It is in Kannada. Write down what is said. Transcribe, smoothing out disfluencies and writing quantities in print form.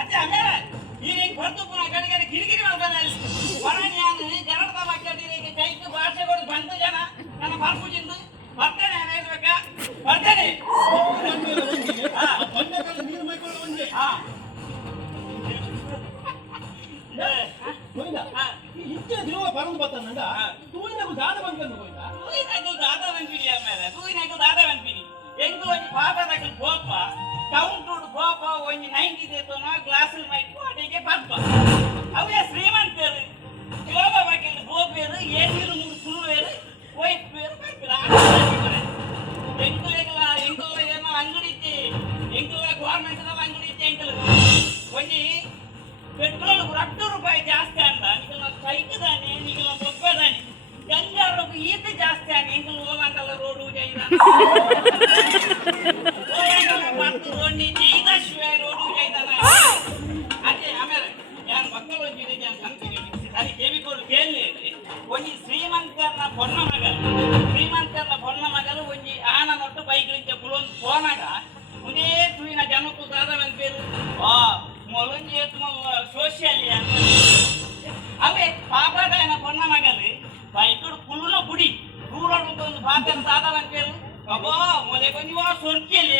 ಅಜ್ಜ ಆಮೇಲೆ ಈಗ ಬಂತು ಪುನಃ ಗಡಿಗಡೆ ಕಿರಿಕಿರಿ ಮಾಡ್ತಾನೆ ಹೊರಗೆ ನಾನು ಜನರದ ಮಕ್ಕಳಿಗೆ ಕೈಗೆ ಭಾಷೆ ಕೊಡು ಬಂತು ಜನ ನನ್ನ ಬರ್ಪುಜಿಂದು ಬರ್ತೇನೆ ನಾನು ಹೇಳ್ಬೇಕಾ ಬರ್ತೇನೆ ನೀರು ಮೈಕೊಳ್ಳೋ ಒಂದೇ ಇಚ್ಛೆ ದಿನ ಬರಂದು ಬರ್ತಾನಂದ ತೂಯಿನಗೂ ದಾದ ಬಂದು ಹೋಯ್ತಾ ತೂಯಿನಗೂ ದಾದ ಬಂದ್ಬಿಡಿ ಆಮೇಲೆ ತೂಯಿನಗೂ ದಾದ ಬಂದ್ಬಿಡಿ ಎಂಟು ಒಂದು ಪಾಪದಾಗ ಗೋಪ ಕೌಂಟ್ ಗೋಪ ಒಂದು 90 ದೇತನೋ ಗ್ಲಾಸ್ ಮೈಕು ಅಡಿಗೆ ಪಾಪ ಅವೇ ಶ್ರೀಮಂತರು ಗೋಪ ಬಗ್ಗೆ ಗೋಪೇರು ಏನಿರು ಮೂರು ಸುಳುವೇರು ವೈಟ್ ಬೇರು ಬರ್ತಾರೆ ಎಂಕುಲ ಏನೋ ಅಂಗಡಿ ಇತ್ತೆ ಎಂಕುಲ ಗೌರ್ಮೆಂಟ್ ಅಂಗಡಿ ಇತ್ತೆ ಎಂಕಲ್ ಒಂದು ಪೆಟ್ರೋಲ್ ₹2 ಜಾಸ್ತಿ ಅಂತ ನಿಗಲ ಸೈಕದಾನೆ ನಿಗಲ ಬೊಬ್ಬದಾನೆ ಗಂಗಾರೊಬ್ಬ ಈತ ಜಾಸ್ತಿ ಆಗಿ ಎಂಕಲ್ ಹೋಗಂತಲ್ಲ ರೋಡು ಜೈದ ಬರ್ತು ರೋಡ್ ಈದಶ್ವೇ ರೋಡು ಜೈದನ ಅದೇ ಆಮೇಲೆ ಯಾರು ಮಕ್ಕಳು ಒಂದಿದೆ ನಾನು ಕಂತೀನಿ ಅದು ಕೇಳಿಕೊಂಡು ಕೇಳಿ ಒಂದು ಶ್ರೀಮಂತನ பொண்ண ಮಗಲು ಒಂದು ಆನ ನೊಟ್ಟು ಬೈಕ್ಲಿಂದ ಕುಲೊಂದು ಪೋನಾಗ ಮುಂದೇ ತುಯಿನ ಜನಕ್ಕೂ ದಾದವನ್ ಪೇರು ಮೊಲಂಜಿ ಸೋಷಿಯಲ್ ಅವೇ ಪಾಪದಾಯನ பொண்ண ಮಗಲು ಬೈಕುಡು ಕುಲುನ ಬುಡಿ ದೂರ ಒಂದು ಬಾತನ ದಾದವನ್ ಪೇರು ಅಬ್ಬಾ ಮೊಲೆ ಕೊಂಚ ಸೊರ್ಕಿಯಲ್ಲಿ